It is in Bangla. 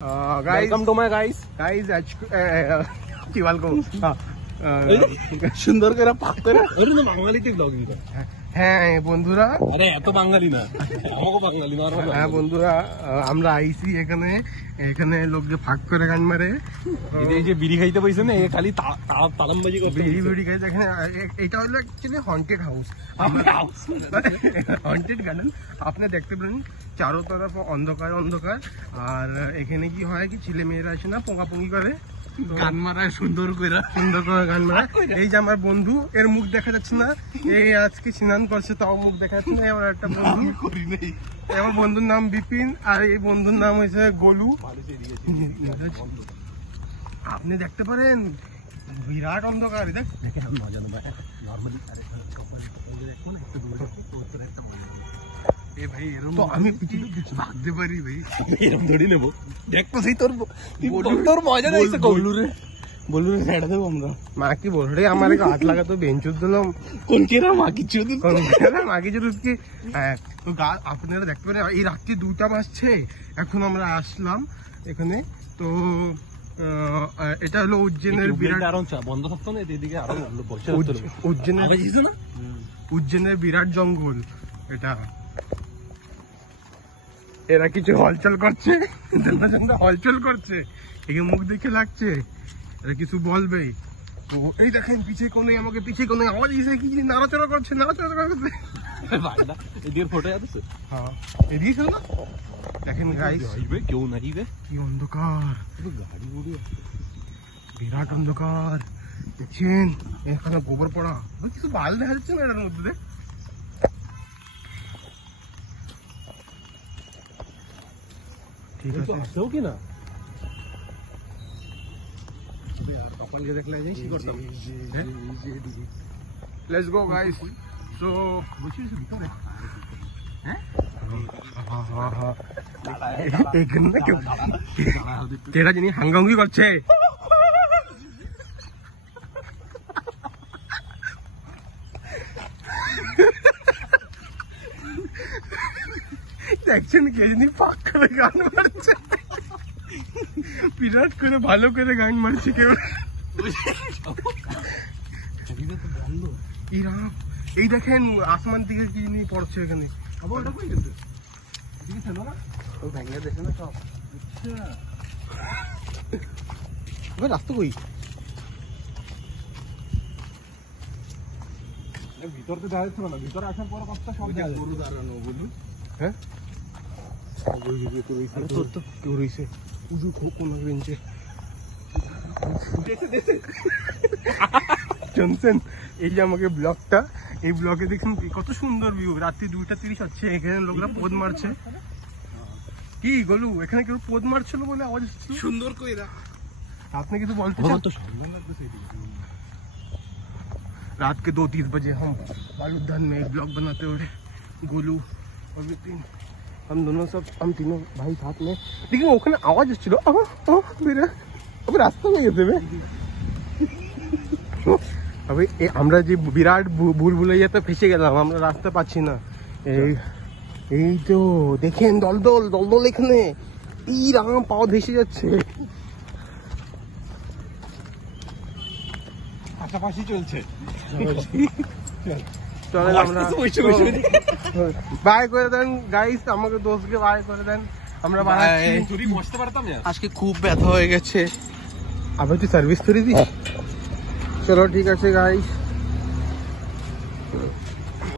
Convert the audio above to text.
वेलकम टू माय गाइस কি বলবো সুন্দর করে পাক করে ওরে না বাঙালিতে ব্লগিং করে। হ্যাঁ বন্ধুরা, আরে এত বাঙালি না, আমাকে বাঙালি মারবো না। হ্যাঁ বন্ধুরা, আমরা আইসি এখানে এখানে লোককে ফাঁক করে গান মারে। এই যে বিড়ি খাইতে বসে না, এ খালি তালামবাজি করতে বিড়ি বিড়ি খাই দেখেন। এটা হলো actually haunted house, haunted garden. আপনি দেখতে পারেন চারো তরফ অন্ধকার অন্ধকার। আর এখানে কি হয় কি ছেলে মেয়েরা আসে না পোঙাপুঙি করে, গান মারায় সুন্দর করে গান মারা। এই যে আমার বন্ধু, এর মুখ দেখা যাচ্ছে না, এই আজকে স্নান করছে তাও মুখ দেখা যাচ্ছে না। আমার একটা বন্ধু, আমার বন্ধুর নাম বিপিন, আর এই বন্ধুর নাম হয়েছে গোলু। আপনি দেখতে পারেন বিরাট অন্ধকার। দেখেন মজা নেব ভাই, এরকম তো আমি ভাগতে পারি ভাই, এরকম ধরে নেবো। দেখতো সেই তোর মজা লাগছে। বলু রে ছেড়ে দেবো আমরা। মা কি বল রে, আমার হাত লাগাতো বেঞ্চুর দিলাম কোন কেরা মা কিছু মা কিছু কি। তো আপনারা দেখতে পারেন এই রাত্রি 2টা বাজছে, এখন আমরা আসলাম এখানে। তো এটা হলো উজ্জয়নের বিরাট বন্ধ থাকতো না, এদিকে আরো উজ্জয়নের বিরাট জঙ্গল এটা। এরা কিছু হলচল করছে, হলচল করছে, একে মুখ দেখে লাগছে এরা কিছু বলবে। এই দেখেন পিছে কোনো আমাকে পিছে কোনো আওয়াজ এসে কি নাড়াচড়া করছে, নাড়াচড়া করছে। এদিকে ফটো আছে। হ্যাঁ এদিকে ছিল না, দেখেন গাইস কেউ নাই রে, কি অন্ধকার, গাড়ি উড়ে বিরাট অন্ধকার। দেখছেন এখানে গোবর পড়া, কিছু বাল দেখা যাচ্ছে না এটার মধ্যে। ঠিক আছে কি না Let's go guys. So তেরা যিনি হাঙ্গাঙ্গি করছে, দেখছেন কে যিনি পাক করে গান মারছে, বিরাট করে ভালো করে গান মারছে কেউ। এই দেখেন আসমান দিকে কি নিয়ে পড়ছে এখানে। রাস্তা কই ভিতর তো দেখা যাচ্ছে না, ভিতরে আসার পর কথা সব দাঁড়ানো বলু। হ্যাঁ তোর তো কেউ রয়েছে উজু কোন বেঞ্চে শুনছেন। এই যে আমাকে ব্লগটা, এই ব্লগে দেখুন কত সুন্দর ভিউ। রাত্রি 2:30 হচ্ছে, এখানে লোকরা পোদ মারছে। কি গোলু, এখানে কেউ পোদ মারছিল বলে আওয়াজ হচ্ছিল সুন্দর কইরা। আপনি কিছু বলতে চান? रात के 2-3 बजे हम बालूधान में ब्लॉग बनाते हुए गोलू और विपिन, हम दोनों सब हम तीनों भाई साथ में। लेकिन ওখানে আওয়াজ হচ্ছিল अभी रास्ता में গেছে अभी আমরা যে বিরাট ভুলভুলাইয়াতে ফেসে গেলাম, আমরা রাস্তা পাচ্ছি না। এই তো দেখেন দলদল দলদল, এখানে রাম পাও ভেসে যাচ্ছে। পাশাপাশি চলছে। চলেন আমরা বাই করে দেন গাইস, আমাকে দোস্তকে বাই করে দেন, আমরা বসতে পারতাম না। আজকে খুব ব্যথা হয়ে গেছে। আবার তুই সার্ভিস করে দিস। চলো ঠিক আছে গাইস।